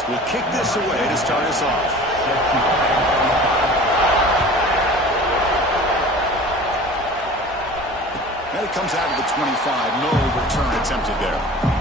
offense will kick this away to start us off. And it comes out of the 25. No return attempted there.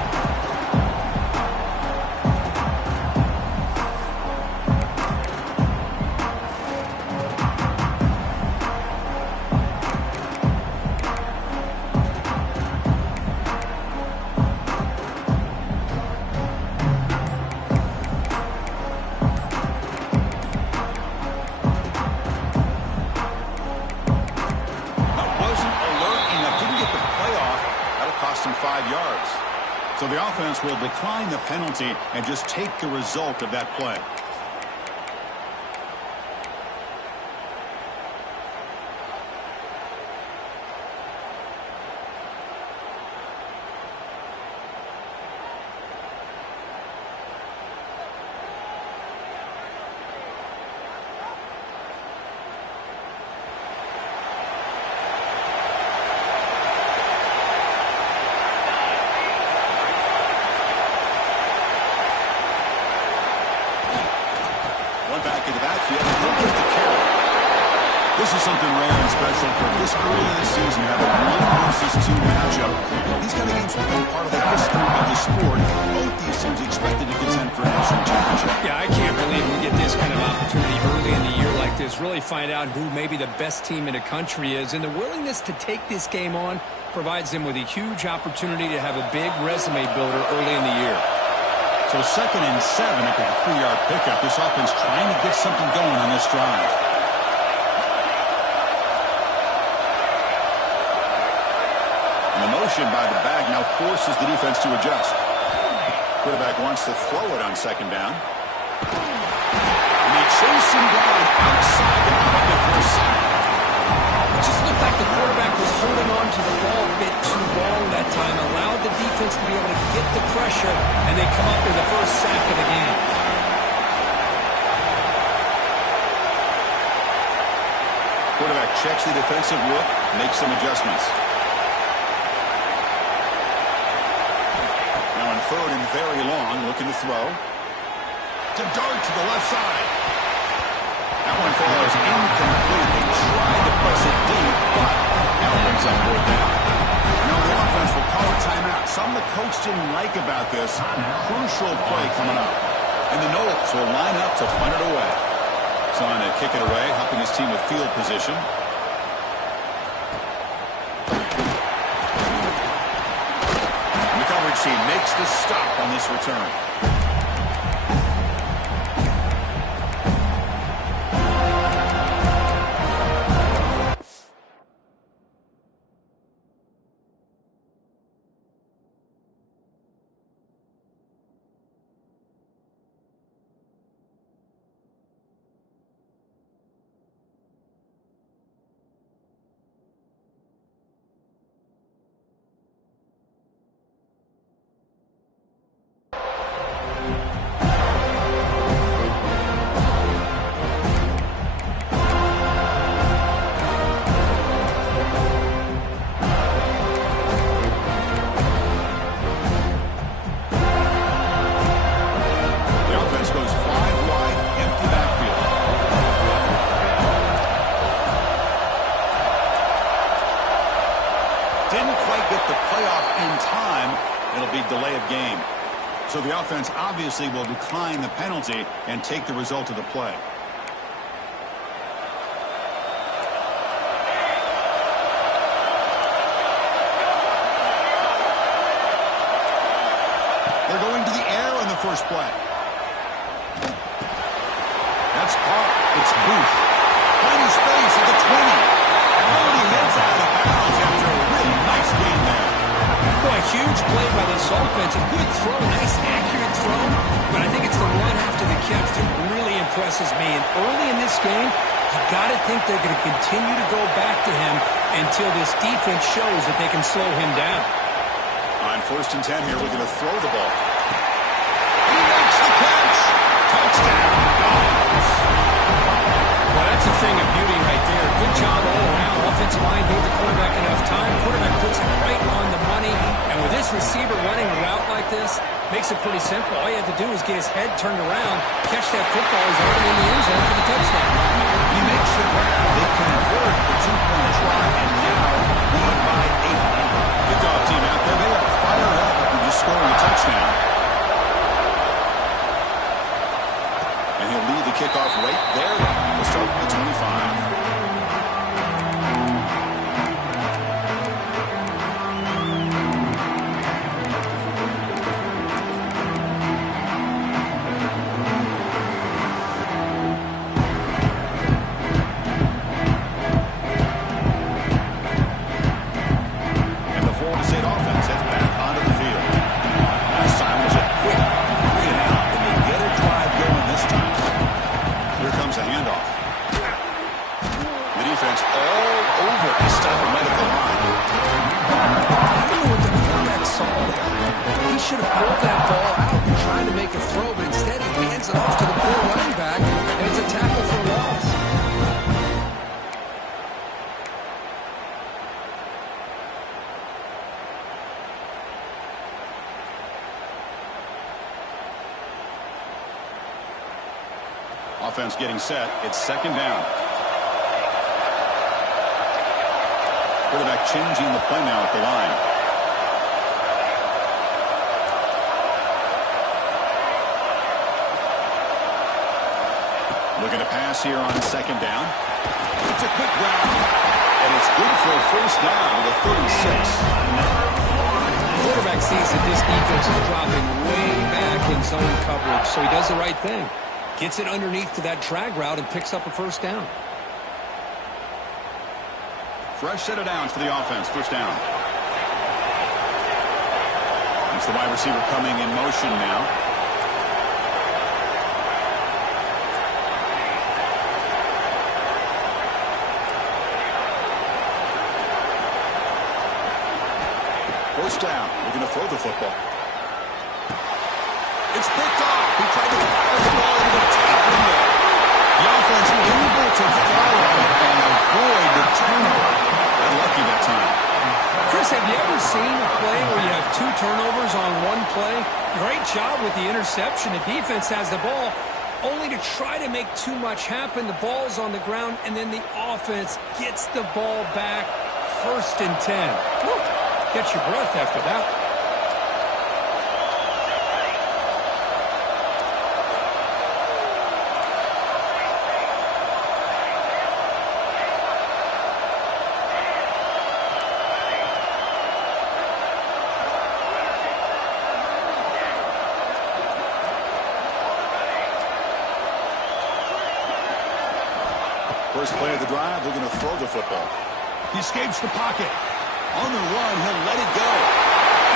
So the offense will decline the penalty and just take the result of that play. Back into the backfield, and he'll get the carry. This is something rare and special for this early in the season. You have a 1-2 matchup. These kind of games become part of the history of the sport. Both these teams expected to contend for a national championship. Yeah, I can't believe we get this kind of opportunity early in the year like this. Really find out who maybe the best team in the country is. And the willingness to take this game on provides them with a huge opportunity to have a big resume builder early in the year. So 2nd and 7 after the 3-yard pickup. This offense trying to get something going on this drive. And the motion by the bag now forces the defense to adjust. Quarterback wants to throw it on 2nd down. And they chase him down outside the pocket for a sack. It just looked like the quarterback was holding on to the ball a bit too long that time, allowed the defense to be able to get the pressure, and they come up with the first sack of the game. Quarterback checks the defensive look, makes some adjustments. Now on 3rd and very long, looking to throw. To dart to the left side. That one falls incomplete. They tried to press it deep, but now it brings up 4th down. Now the offense will call a timeout. Something the coach didn't like about this. Crucial play coming up. And the Knowles will line up to punt it away. So on to kick it away, helping his team with field position. And the coverage team makes the stop on this return. Delay of game. So the offense obviously will decline the penalty and take the result of the play. They're going to the air on the first play. That's caught. It's Booth. Plenty space at the 20. And he heads out of bounds after a really nice game there. Boy, a huge play by this offense. A good throw, nice accurate throw. But I think it's the run after the catch that really impresses me. And early in this game, you got to think they're going to continue to go back to him until this defense shows that they can slow him down. On 1st and 10 here, we're going to throw the ball. He makes the catch. Touchdown, Dogs. Well, that's a thing of beauty right there. Good job all around. Offensive line gave the quarterback enough time. Quarterback puts it right on the money. And with this receiver running a route like this, Makes it pretty simple. All you have to do is get his head turned around, catch that football. He's already in the end zone for the touchdown. He makes the grab. They convert the two-point try, and now lead by 8. Kickoff team out there. They are fired up after just scoring a touchdown. And he'll lead the kickoff right there. We'll start with the 25. Offense getting set. It's second down. Quarterback changing the play now at the line. Looking to pass here on second down. It's a quick grab. And it's good for a first down to the 36. The quarterback sees that this defense is dropping way back in zone coverage, so he does the right thing. Gets it underneath to that drag route and picks up a first down. Fresh set of downs for the offense. First down. It's the wide receiver coming in motion now. First down. Looking to throw the football. It's picked off. He tried to fire the ball into the top window. The offense able to follow and avoid the turnover. They're lucky that time. Chris, have you ever seen a play where you have 2 turnovers on one play? Great job with the interception. The defense has the ball, only to try to make too much happen. The ball's on the ground, and then the offense gets the ball back. First and 10. Woo. Catch your breath after that. First play of the drive, they're going to throw the football. He escapes the pocket. On the run, he'll let it go.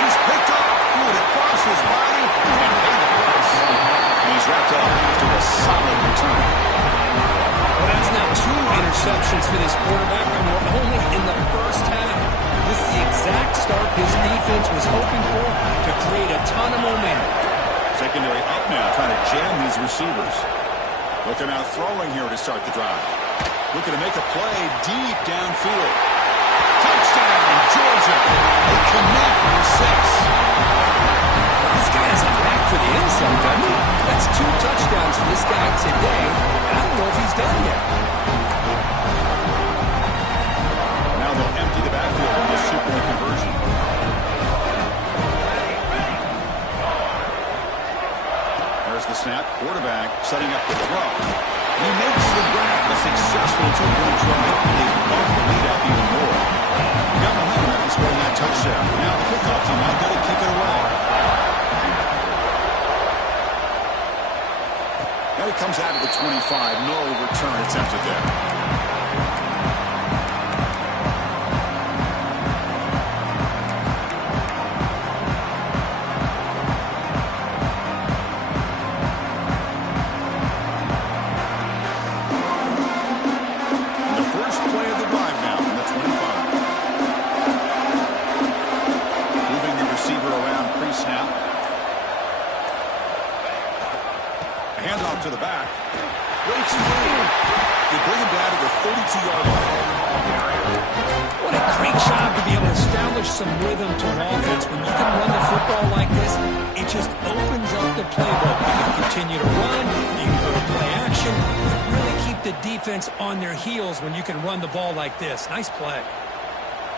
He's picked up, threw it across his body, and paid the price. And he's wrapped up after a solid return. Well, that's now 2 interceptions for this quarterback, and we're only in the first half. This is the exact start his defense was hoping for to create a ton of momentum. Secondary up now, trying to jam these receivers. Looking out throwing here to start the drive. Looking to make a play deep downfield. Touchdown, Georgia. They connect for 6. This guy has a knack for the end zone, doesn't he? That's 2 touchdowns for this guy today. I don't know if he's done yet. Now they'll empty the backfield on this 2-point conversion. There's the snap. Quarterback setting up the throw. He makes the grab. A successful 2-point try. They bump the lead out even more. Got behind after scoring that touchdown. Now the kickoff team out there to kick it away. Now he comes out of the 25. No return attempted there. Hand off to the back. Breaks free. They bring him down to the 32-yard line. What a great job to be able to establish some rhythm to an offense. When you can run the football like this, it just opens up the playbook. You can continue to run. You can go to play action. You really keep the defense on their heels when you can run the ball like this. Nice play.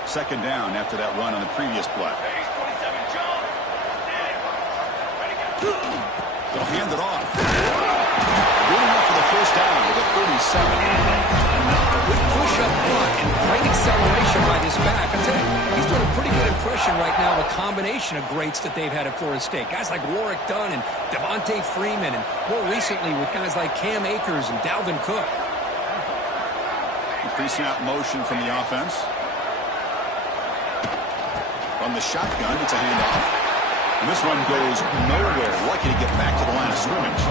Second down after that run on the previous play. They'll hand it off. Going up for the first down with a 37. Good push up front and great acceleration by this back. I tell you, he's doing a pretty good impression right now of a combination of greats that they've had at Florida State. Guys like Warwick Dunn and Devontae Freeman, and more recently with guys like Cam Akers and Dalvin Cook. Pre-snap motion from the offense. On the shotgun, it's a handoff. And this one goes nowhere. Lucky to get back to the line of scrimmage.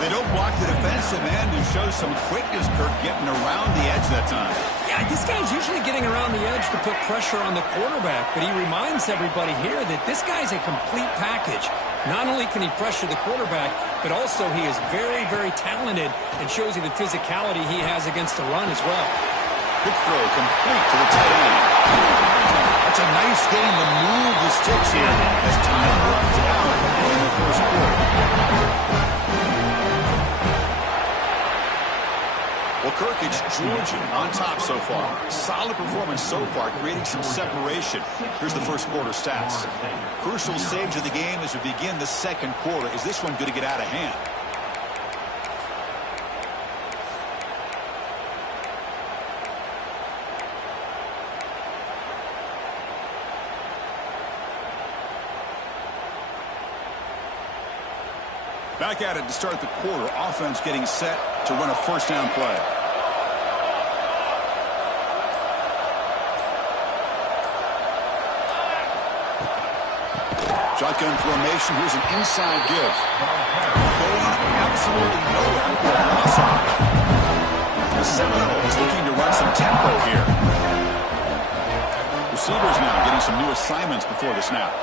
They don't block the defensive end and show some quickness, Kirk, getting around the edge that time. Yeah, this guy's usually getting around the edge to put pressure on the quarterback, but he reminds everybody here that this guy's a complete package. Not only can he pressure the quarterback, but also he is very, very talented and shows you the physicality he has against the run as well. Quick throw complete to the tight end. That's a nice game to move the sticks here as time runs out in the first quarter. Well, Kirk, it's Georgia on top so far. Solid performance so far, creating some separation. Here's the first quarter stats. Crucial stage of the game as we begin the second quarter. Is this one going to get out of hand? Back at it to start the quarter. Offense getting set to run a first down play. Shotgun formation. Here's an inside give. Going absolutely nowhere. Awesome. The Seminoles looking to run some tempo here. Receivers now getting some new assignments before the snap.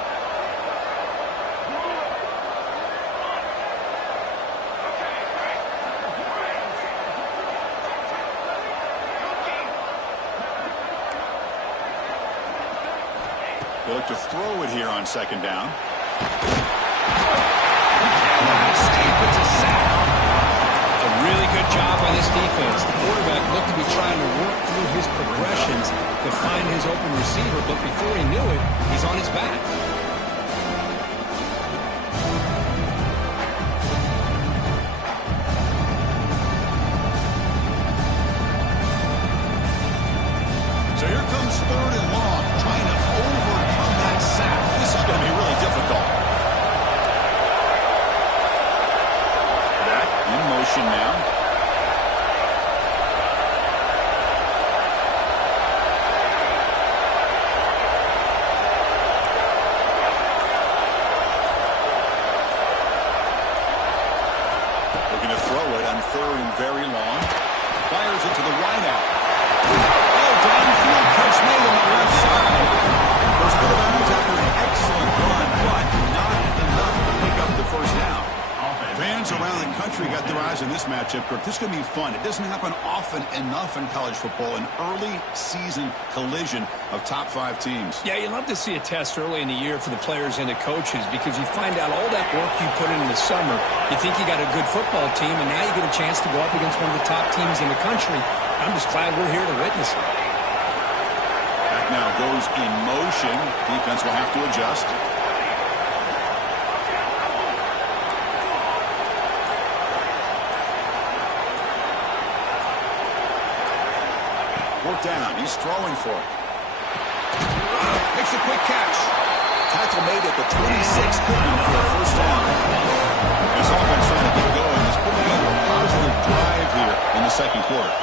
They look to throw it here on second down. It's a sack. A really good job by this defense. The quarterback looked to be trying to work through his progressions to find his open receiver, but before he knew it, he's on his back. So here comes third and long, trying to overcome that sack. This is going to be really difficult. Back in motion now. Looking to throw it on third and very long. Fires it to the wideout. Downfield catch made on the left side. First bit of news after an excellent run, but not enough to pick up the first down. Fans around the country got their eyes on this matchup, Kirk. This is going to be fun. It doesn't happen often enough in college football, an early season collision of top 5 teams. Yeah, you love to see a test early in the year for the players and the coaches because you find out all that work you put in the summer. You think you got a good football team, and now you get a chance to go up against one of the top teams in the country. I'm just glad we're here to witness it. Now goes in motion. Defense will have to adjust. Fourth down. He's throwing for it. Makes a quick catch. Tackle made at the 26. Good enough for a first down. This offense trying to get going. He's putting together a positive drive here in the second quarter.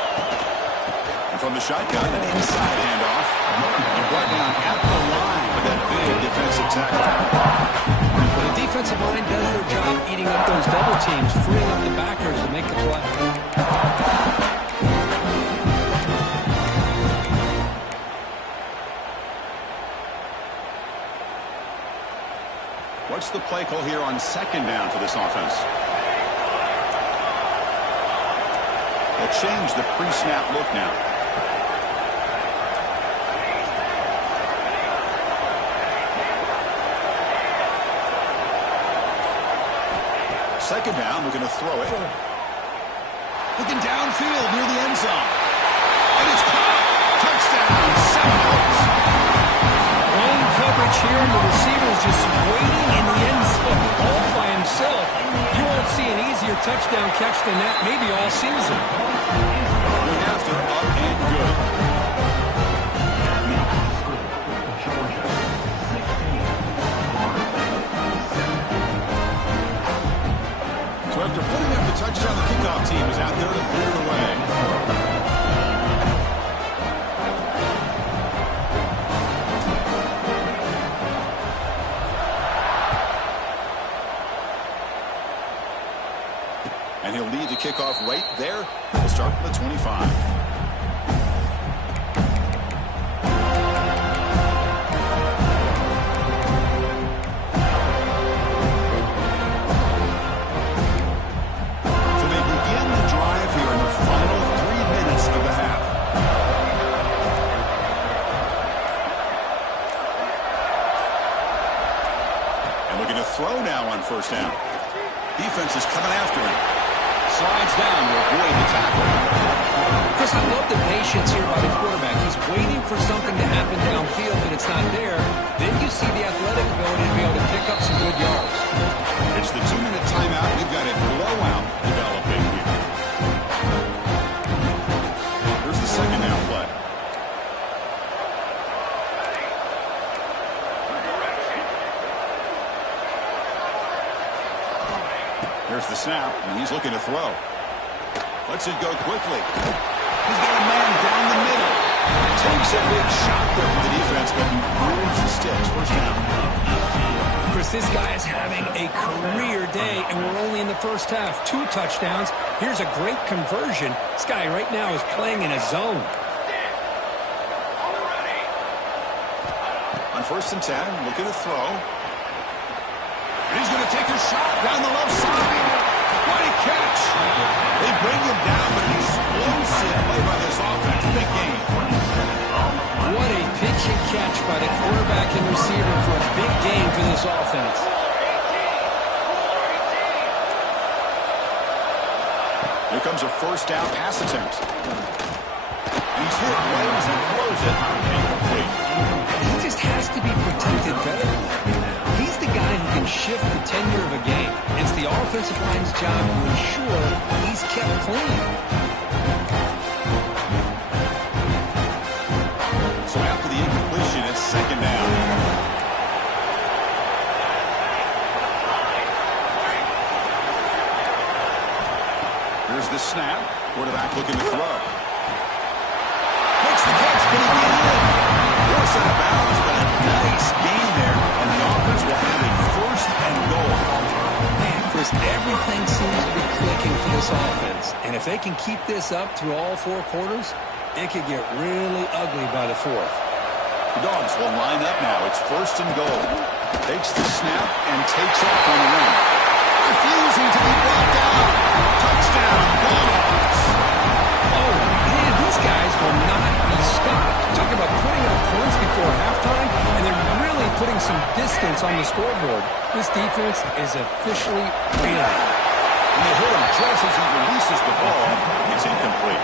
And from the shotgun, an inside handoff. And brought down at the line with that big defensive tackle. Well, the defensive line does their job eating up those double teams, freeing up the backers to make the play. What's the play play call here on second down for this offense. They'll change the pre-snap look now. Second down, we're going to throw it. Looking downfield near the end zone. And it's caught. Touchdown, Seminoles. Long coverage here, and the receiver is just waiting in the end zone all by himself. You won't see an easier touchdown catch than that maybe all season. Going after up and good. So after putting up the touchdown, the kickoff team is out there to clear the way. And he'll lead the kickoff right there. We'll start from the 25. So they begin the drive here in the final 3 minutes of the half. And looking to throw now on first down. Defense is coming after him. Slides down to avoid the tackle. Chris, I love the patience here by the quarterback. He's waiting for something to happen downfield, but it's not there. Then you see the athletic ability to be able to pick up some good yards. It's the 2-minute timeout. We've got a blowout developing here. Here's the second down play. Here's the snap, and he's looking to throw. Lets it go quickly. He's got a man down the middle. Takes a big shot there for the defense, but moves the sticks. First down. Chris, this guy is having a career day, and we're only in the first half. 2 touchdowns. Here's a great conversion. This guy right now is playing in a zone. On first and 10, looking to throw. And he's going to take a shot down the left side. What a catch. They bring him down, but an explosive play by this offense. Big game. What a pitch and catch by the quarterback and receiver for a big game for this offense. Here comes a first down pass attempt. He's hit right as he throws it. Incomplete. He just has to be protected better. He's the guy who can shift the tenure of a game. It's the offensive line's job to ensure he's kept clean. So after the incompletion, it's second down. Here's the snap. Quarterback looking to throw. Makes the catch. Can he get it? Force out of bounds, but a nice gain there. And the offense will have a first and goal. Man, Chris, everything seems to be clicking for this offense. And if they can keep this up through all 4 quarters, it could get really ugly by the 4th. The Dogs will line up now. It's first and goal. Takes the snap and takes off on the run. Refusing to be brought down. Touchdown, Bulldogs. Oh, man, these guys will not be stopped. Talk about putting up points before halftime, and they're really putting some distance on the scoreboard. This defense is officially reeling. And they hit him just as he releases the ball. It's incomplete.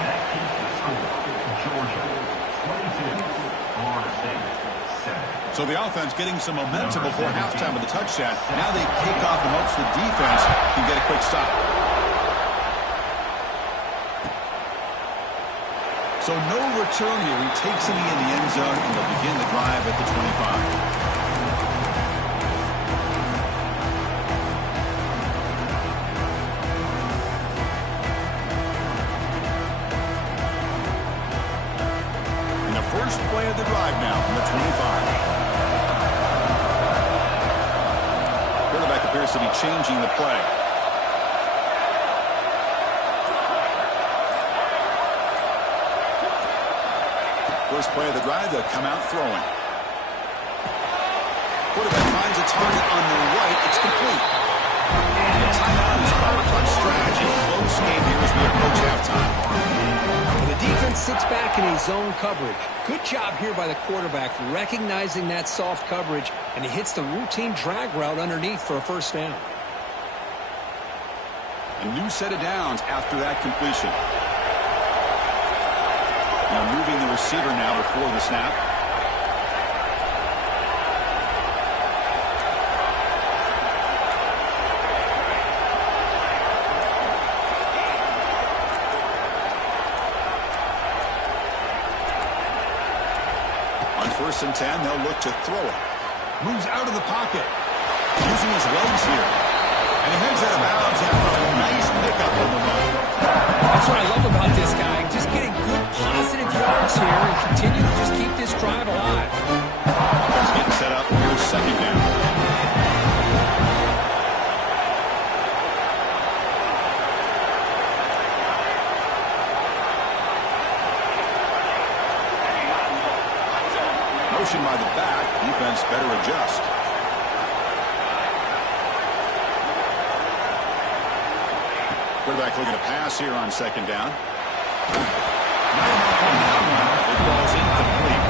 That keeps the score. Georgia, 22. Florida State, 7. So the offense getting some momentum before halftime with the touchdown. Now they kick off and hopes the defense can get a quick stop. So no return here. He takes it in the end zone, and they'll begin the drive at the 25. First play of the drive now from the 25. Quarterback appears to be changing the play. First play of the drive, they'll come out throwing. Quarterback finds a target on the right. It's complete. And the timeout is called on strategy. Close game here as we approach halftime. And the defense sits back in a zone coverage. Good job here by the quarterback recognizing that soft coverage, and he hits the routine drag route underneath for a first down. A new set of downs after that completion. Now moving the receiver now before the snap. On 1st and 10, they'll look to throw it. Moves out of the pocket. Using his legs here. And he heads out of bounds after a nice pickup on the run. That's what I love about this guy. Just getting good positive yards here and continue to just keep this drive alive. He's getting set up. Here's 2nd down. Motion by the back. Defense better adjust. Quarterback looking to pass here on 2nd down. Not enough on that one. It falls incomplete.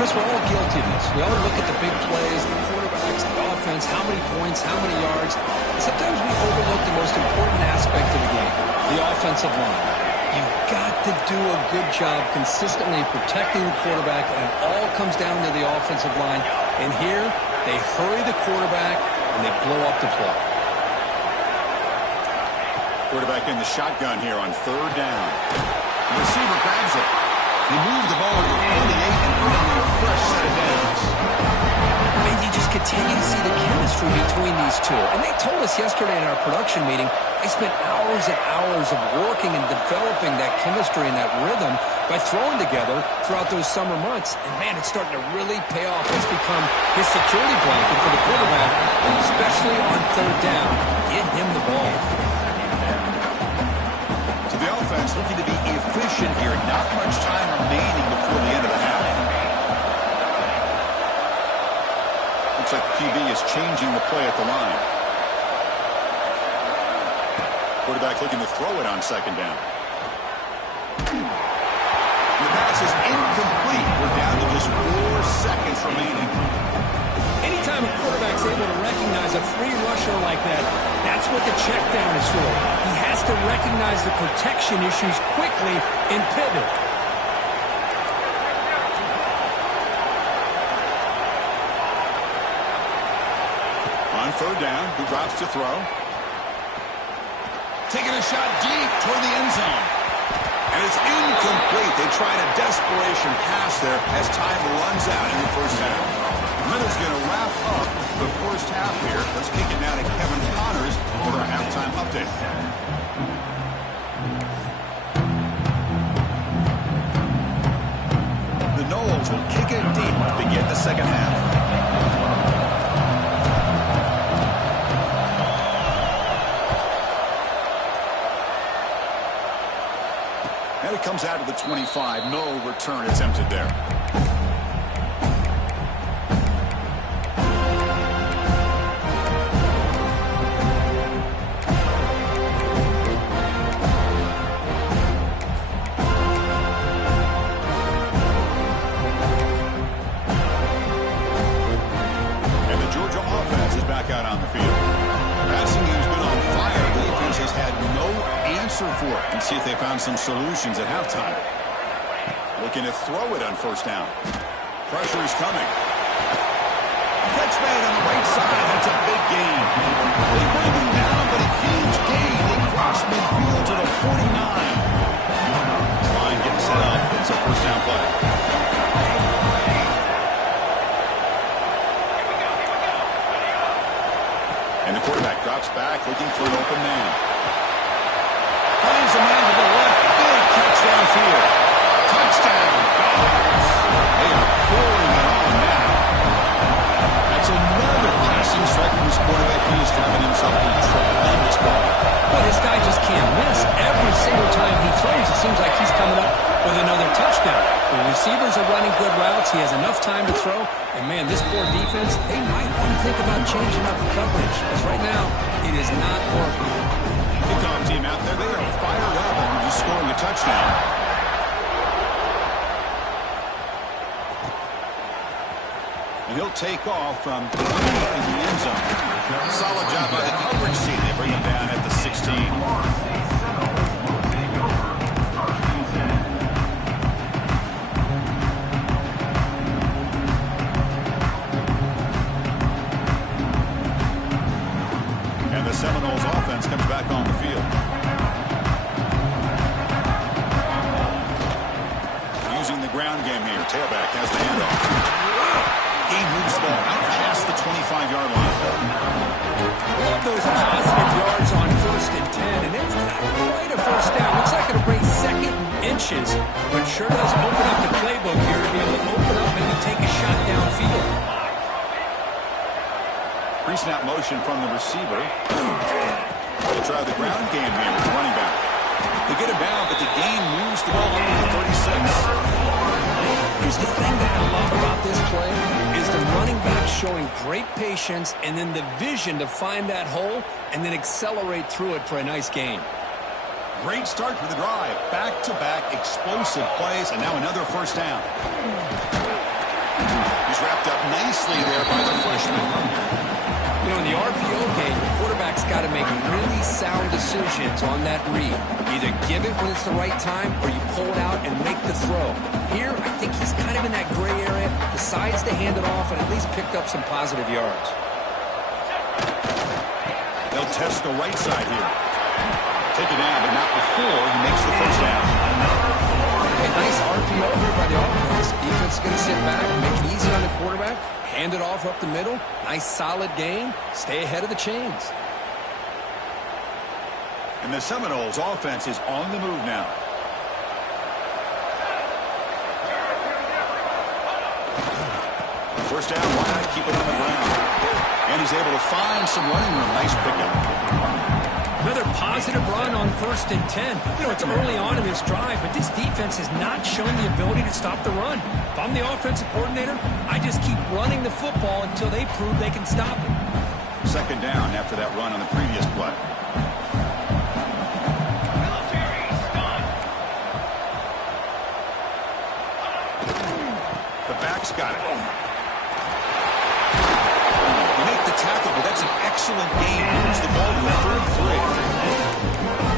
Chris, we're all guilty of this. We all look at the big plays, the quarterbacks, the offense, how many points, how many yards. And sometimes we overlook the most important aspect of the game, the offensive line. You've got to do a good job consistently protecting the quarterback, and it all comes down to the offensive line. And here, they hurry the quarterback, and they blow up the play. Quarterback in the shotgun here on 3rd down. The receiver grabs it. He moved the ball to 48 and earning a fresh set of downs. And you just continue to see the chemistry between these two. And they told us yesterday in our production meeting, they spent hours and hours of working and developing that chemistry and that rhythm by throwing together throughout those summer months. And, man, it's starting to really pay off. It's become his security blanket for the quarterback, and especially on 3rd down. Get him the ball. To the offense, looking to be efficient here. Not much time remaining before the end of the half. Looks like the QB is changing the play at the line. Quarterback looking to throw it on 2nd down. The pass is incomplete. We're down to just 4 seconds remaining. Anytime a quarterback's able to recognize a free rusher like that, that's what the check down is for. He has to recognize the protection issues quickly and pivot. On 3rd down, who drops to throw. Taking a shot deep toward the end zone. And it's incomplete. They tried a desperation pass there as time runs out in the 1st half. Middle's going to wrap up the 1st half here. Let's kick it now to Kevin Connors for our halftime update. The Noles will kick it deep to begin the 2nd half. And it comes out of the 25. No return attempted there. And the Georgia offense is back out on the field. Passing game's been on fire. Defense has had no answer for it. And see if they found some solutions at halftime. Looking to throw it on 1st down. Pressure is coming. Catch made on the right side. That's a big gain. They bring him down, but a huge gain. They cross midfield to the 49. Line getting set up. It's a 1st down play. And the quarterback drops back, looking for an open man. Finds a man to the left. Big catch downfield. Touchdown. Dogs. They are pouring it on now. That's another passing strike from this quarterback. He is having himself a tremendous ball. But this guy just can't miss. Every single time he throws, it seems like he's coming up with another touchdown. The receivers are running good routes. He has enough time to throw. And, man, this poor defense, they might want to think about changing up the coverage. Because right now, it is not working. Kickoff team out there, they are fired up and just scoring a touchdown. And he'll take off from in the end zone. Solid job by the coverage team. They bring him down at the 16. Seminoles offense comes back on the field. Using the ground game here. Tailback has the handoff. He moves the ball out past the 25-yard line. Love those positive yards on 1st and 10, and it's not quite a first down. Looks like it'll bring second inches, but sure does open up the playbook here to be able to open up and take a shot downfield. Pre-snap motion from the receiver. They'll try the ground game here with the running back. They get him down, but the gain moves the ball up to the 36. Here's the thing that I love about this play is the running back showing great patience and then the vision to find that hole and then accelerate through it for a nice gain. Great start for the drive. Back-to-back explosive plays, and now another first down. He's wrapped up nicely there by the freshman. You know, in the RPO game, the quarterback's got to make really sound decisions on that read. Either give it when it's the right time or you pull it out and make the throw. Here, I think he's kind of in that gray area, decides to hand it off and at least picked up some positive yards. They'll test the right side here. Take it down, but not before he makes the first down. Okay, nice RPO here by the offense. Defense is going to sit back, make it easy on the quarterback. Hand it off up the middle. Nice solid gain. Stay ahead of the chains. And the Seminoles offense is on the move now. First down, why not keep it on the ground? And he's able to find some running room. Nice pickup. Another positive run on 1st and 10. You know, it's early on in this drive, but this defense has not shown the ability to stop the run. If I'm the offensive coordinator, I just keep running the football until they prove they can stop it. Second down after that run on the previous play. The back's got it. You make the tackle, but that's an excellent gain. Moves the ball to the 33.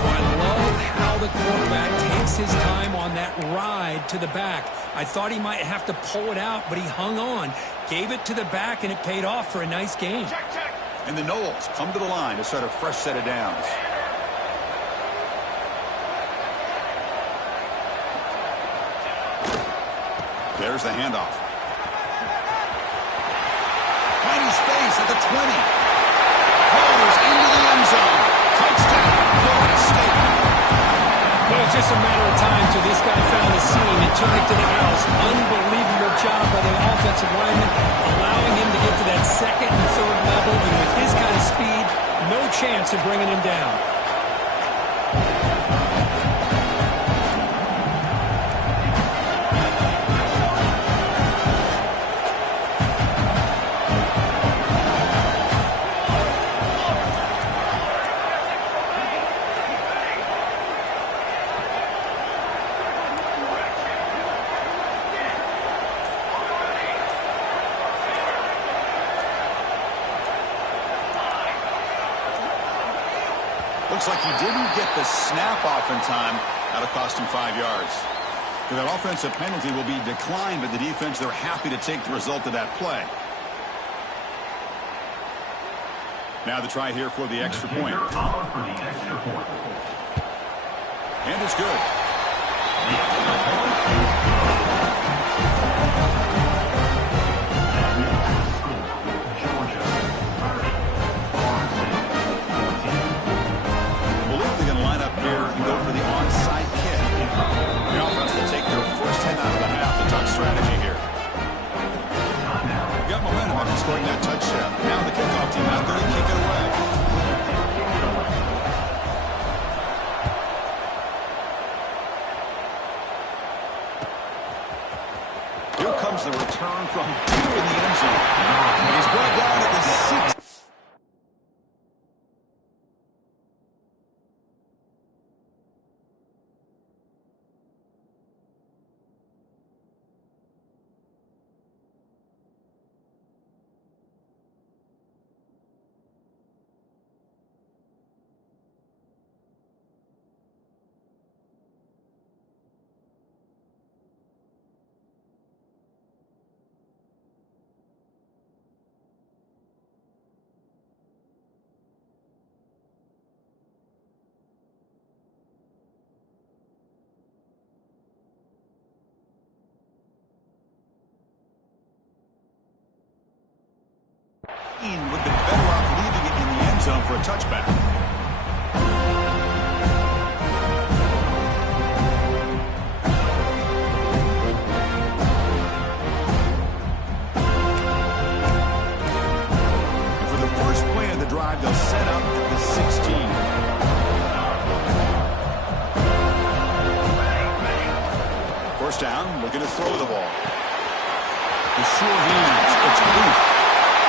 I love how the quarterback takes his time on that ride to the back. I thought he might have to pull it out, but he hung on, gave it to the back, and it paid off for a nice gain. And the Noles come to the line to start a fresh set of downs. There's the handoff. Tiny space at the 20. Goes into the end zone. Touchdown, Florida State. Well, it's just a matter of time till this guy found the seam and took it to the house. Unbelievable job by the offensive lineman, allowing him to get to that second and third level. And with his kind of speed, no chance of bringing him down. Looks like he didn't get the snap off in time. That'll cost him 5 yards. So that offensive penalty will be declined by the defense. They're happy to take the result of that play. Now the try here for the extra point. And it's good. Strategy here. Got momentum after scoring that touchdown. Now the kickoff team out there to kick it away. return from 2 in the end zone. He's brought down at the 6. Would have been better off leaving it in the end zone for a touchback. And for the first play of the drive, they'll set up at the 16. First down, looking to throw the ball. The short hands, it's Booth.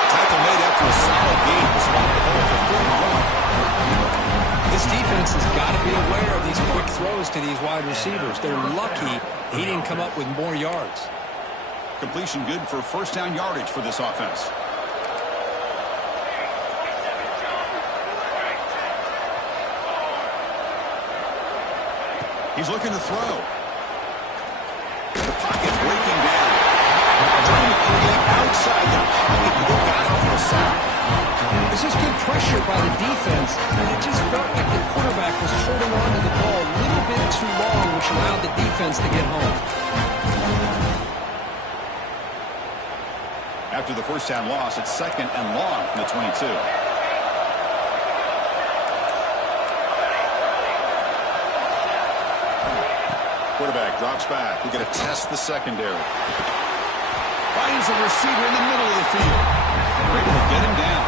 Tackle made after a solid gain to spot the ball for 31. This defense has got to be aware of these quick throws to these wide receivers. They're lucky he didn't come up with more yards. Completion good for first down yardage for this offense. He's looking to throw. The pocket breaking down. Trying to create outside the pocket. Look out for a sack. This is good pressure by the defense, and it just felt like the quarterback was holding on to the ball a little bit too long, which allowed the defense to get home. After the first down loss, it's second and long from the 22. Quarterback drops back. We're going to test the secondary. Finds a receiver in the middle of the field. We're able to get him down.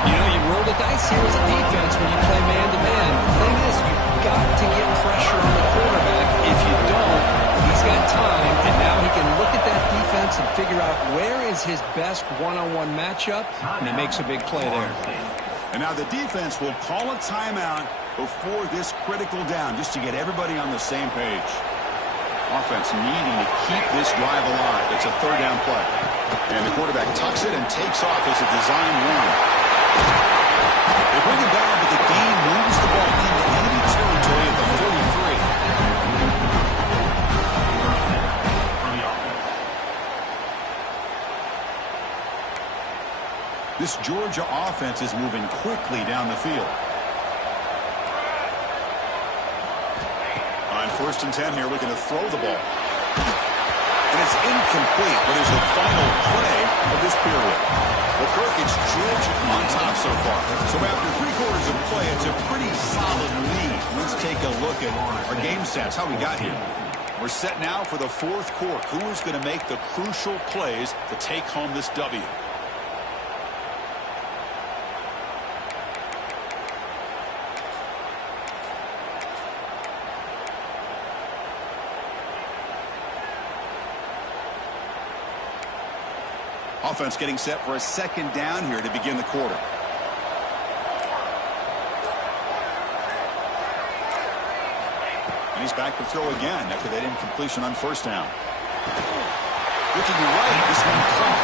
You know, you roll the dice here as a defense when you play man-to-man. The thing is, you've got to get pressure on the quarterback. If you don't, he's got time, and now he can look at that defense and figure out where is his best one-on-one matchup, and he makes a big play there. And now the defense will call a timeout before this critical down, just to get everybody on the same page. Offense needing to keep this drive alive. It's a third down play. And the quarterback tucks it and takes off as a design run. They bring it down, but the game moves the ball into enemy territory at the 43. This Georgia offense is moving quickly down the field. On first and 10 here, looking to throw the ball. And it's incomplete, but it's the final play of this period. Well, Kirk, it's Georgia on top so far. So after 3/4 of play, it's a pretty solid lead. Let's take a look at our game stats, how we got here. We're set now for the fourth quarter. Who is going to make the crucial plays to take home this W? Offense getting set for a second down here to begin the quarter. And he's back to throw again after that incompletion on first down. Looking right, this one caught.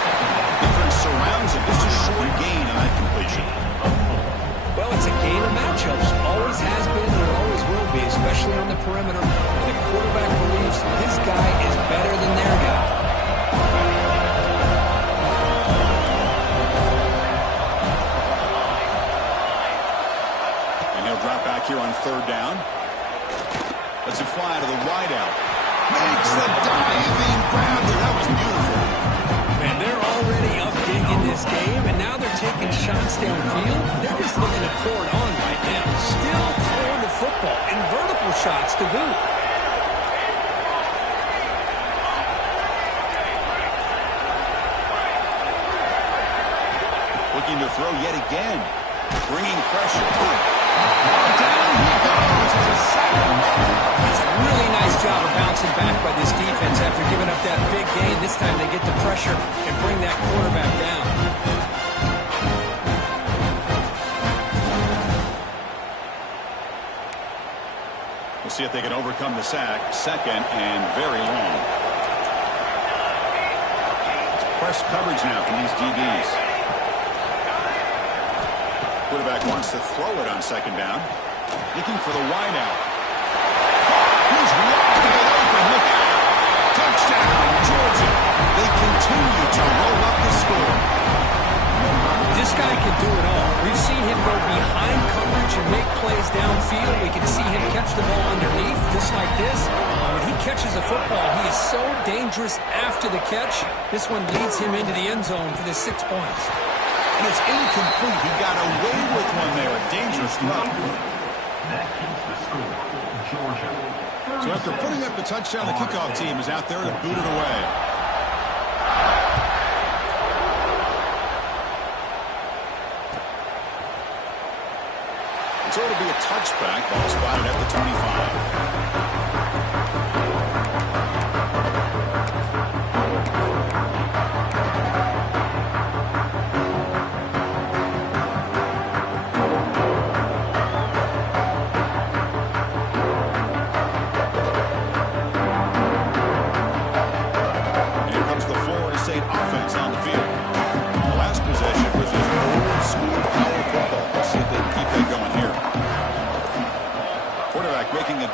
Defense surrounds him. Just a short gain on that completion. Well, it's a game of matchups. Always has been and it always will be, especially on the perimeter. And the quarterback believes his guy is better than their guy. Drop back here on third down. Lets it fly to the wideout. Makes the diving grab there. That was beautiful. Man, they're already up big in this game, and now they're taking shots downfield. They're just looking to pour it on right now. Still throwing the football, and vertical shots to boot. Looking to throw yet again. Bringing pressure. Down he goes. It's a sack. It's a really nice job of bouncing back by this defense after after giving up that big gain. This time they get the pressure and bring that quarterback down. We'll see if they can overcome the sack. Second and very long. It's press coverage now from these DBs. Quarterback wants to throw it on second down. Looking for the wideout. He's rocking it open. Look out. Touchdown, Georgia. They continue to roll up the score. This guy can do it all. We've seen him go behind coverage and make plays downfield. We can see him catch the ball underneath, just like this. When he catches a football, he is so dangerous after the catch. This one leads him into the end zone for the 6 points. And it's incomplete. He got away with one there. A dangerous throw. That keeps the score. Georgia. So after putting up the touchdown, the kickoff team is out there to boot it away. So it'll be a touchback. Ball spotted at the 25.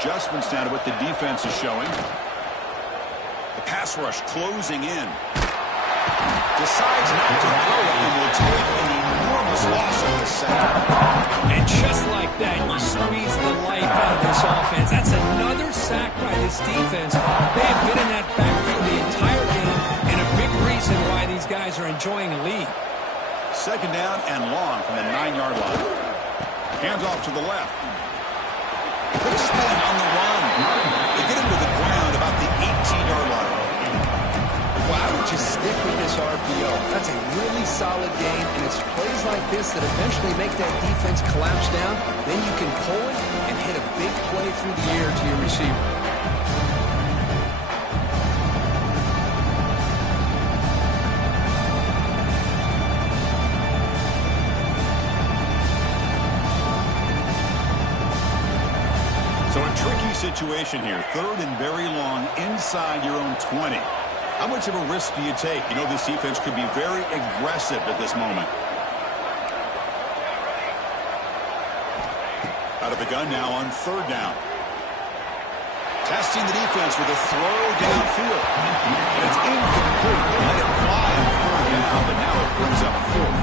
Adjustments now to what the defense is showing. The pass rush closing in. Decides not to throw it and will take an enormous loss on the sack. And just like that, you squeeze the life out of this offense. That's another sack by this defense. They have been in that backfield the entire game, and a big reason why these guys are enjoying a lead. Second down and long from the 9-yard line. Hands off to the left. Quick spin on the run. They get him to the ground about the 18-yard line. Well, I would just stick with this RPO. That's a really solid game, and it's plays like this that eventually make that defense collapse down. Then you can pull it and hit a big play through the air to your receiver. Situation here. Third and very long inside your own 20. How much of a risk do you take? You know this defense could be very aggressive at this moment. Out of the gun now on third down. Testing the defense with a throw downfield. And it's incomplete. They let it fly on third down, but now it brings up fourth.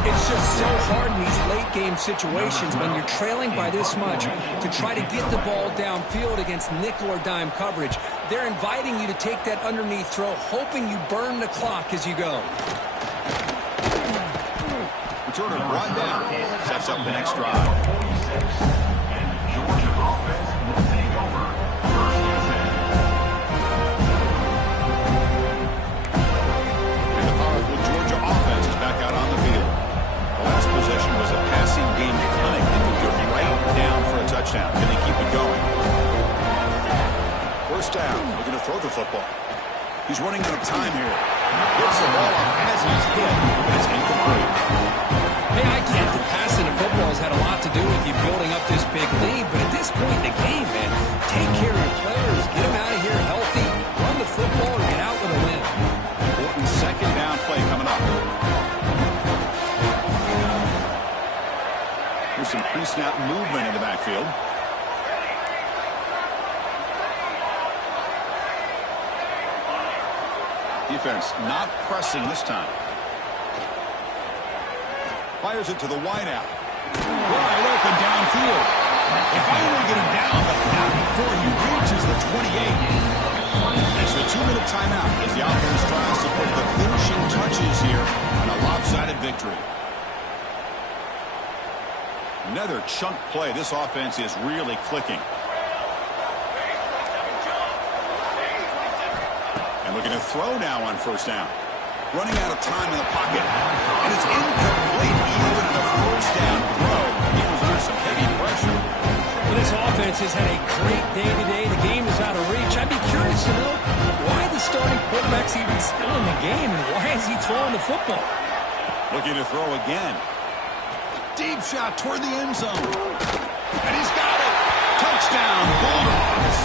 It's just so hard in these late-game situations when you're trailing by this much to try to get the ball downfield against nickel or dime coverage. They're inviting you to take that underneath throw, hoping you burn the clock as you go. Returner brought down. Sets up the next drive. Georgia offense will take over. First and 10. And the powerful Georgia offense is back out on the field. The last possession was a passing game clinic that would go right down for a touchdown. Can they keep it going? First down, looking to throw the football. He's running out of time here. Gets the ball off as he's hit, but it's incomplete. Hey, I get that passing the football has had a lot to do with you building up this big lead, but at this point in the game, man, take care of your players, get them out of here healthy, run the football, and get out with a win. Important second down play coming up. Here's some pre-snap movement in the backfield. Defense not pressing this time. Fires it to the wideout. Wide open downfield. They finally get him down, but not before he reaches the 28. It's the 2-minute timeout as the offense tries to put the finishing touches here on a lopsided victory. Another chunk play. This offense is really clicking. And looking to throw now on first down. Running out of time in the pocket. And it's incomplete even in a first down throw. He was under some heavy pressure. Well, this offense has had a great day today. The game is out of reach. I'd be curious to know why starting quarterback's even still in the game, and why is he throwing the football? Looking to throw again. Deep shot toward the end zone. And he's got it. Touchdown, Bulldogs.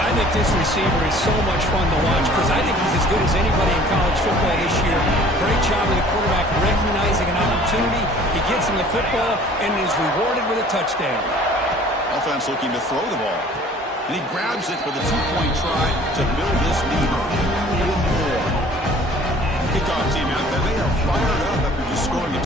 I think this receiver is so much fun to watch because I think he's as good as anybody in college football this year. Great job of the quarterback recognizing an opportunity. He gets him the football and is rewarded with a touchdown. Offense looking to throw the ball. And he grabs it for the two-point try to build this lead even more. Kickoff team out there, they are fired up after just scoring a